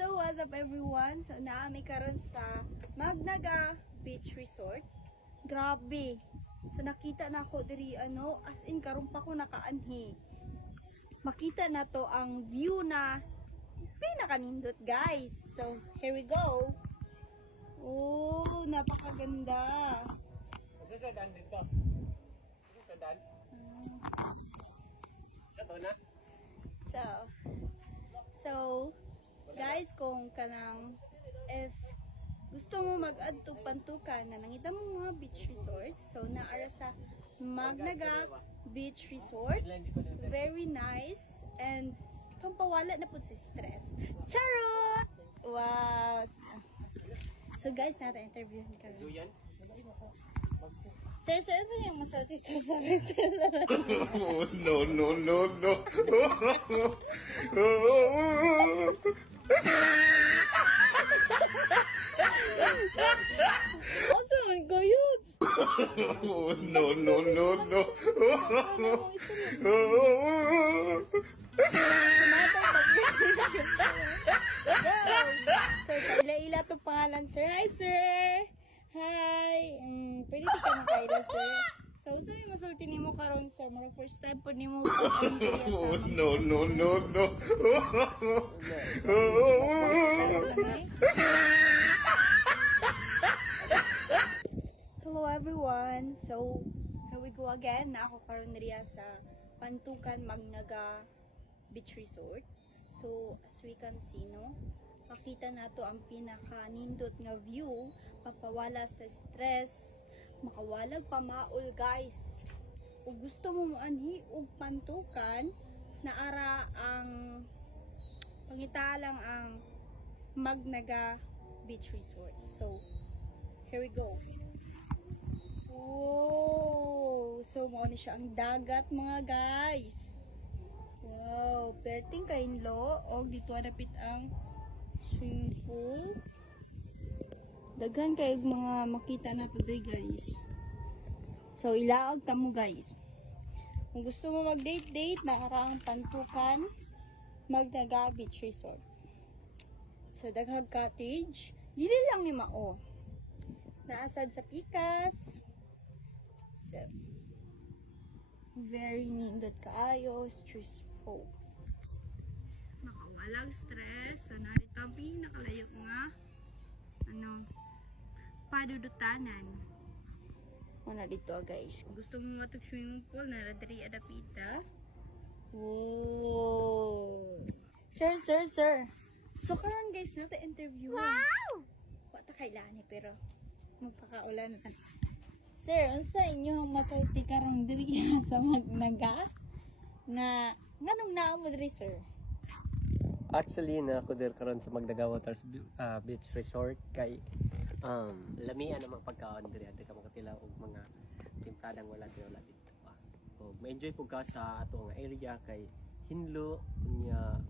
So, what's up everyone? So, naami karon sa Magnaga Beach Resort. Grabe. So, nakita na ako diri as in karon pa ko nakaanhi. Makita na to ang view na pinakanindot, guys. So, here we go. Oh, napakaganda. Kasi sa daan dito. Kasi sa daan. Ito na. So, guys, kung if gusto mo mag-adto pantukan na nangita mo mga beach resort, so naara sa Magnaga Beach Resort. Very nice and pampawala na po sa stress. Charot! Wow! So guys, natin interview ka rin. Sir, ano yung masalti sa beach resort? No. Awesome, go youths! No. So, ila-ila to pangalan, sir. Hi, sir! Hi! Pwede ka makaila, sir. So yung masulti ni mo karon, sir. Marag first time po ni mo No. Hello everyone! So, here we go again. Na ako karon riya sa Pantukan Magnaga Beach Resort. So, as we can see, no? Makita na to ang pinaka-nindot nga view, papawala sa stress, makawalag pamaol, guys. Kung gusto mo anhi og pantukan, naara ang pangitalang ang Magnaga Beach Resort. So, here we go. Oh, so mao ni siya ang dagat, mga guys. Wow, perting kainlo og dito dapit ang swimming pool. Daghan kay mga makita na today, guys. So ilaog ta mo, guys. Kung gusto mo mag-date na ang Pantukan Magnaga Beach Resort. So daghang cottage, dili lang ni mao. Naasad sa pikas. So very nindot kaayo, stressful. Makawalag stress. So narito ang pinakalayo nga padudutanan. Wala dito, guys. Kung gusto mo matug swimming pool, naradari adapita. Whoa! Sir. So karon, guys, nata interview. Wow! Wata kailani pero magpakaulan na. Sir, unsa inyong masulti karong diri sa Magnaga? Nganong naa mo diri, sir? Actually, na ako dir karon sa Magnaga Waters Beach Resort kay lamian namang pagkaon diri adto ka makatilaw og mga timpladang wala dito pa. O ma-enjoy pud ka sa ato nga area kay hinlo unya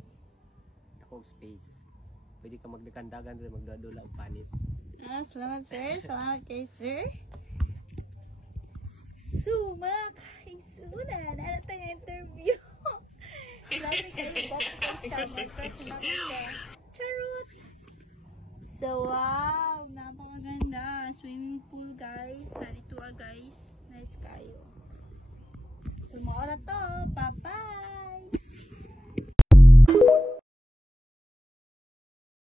akong space. Pwede ka magdakandagan diri magdadula og panit. Salamat, sir. Salamat kay sir. Sumak! Isuna! Narata yung interview! Grabe kayo ba? Charot! So, wow! Napakaganda! Swimming pool, guys. Narito guys. Nice kayo. So, maora to. Bye-bye!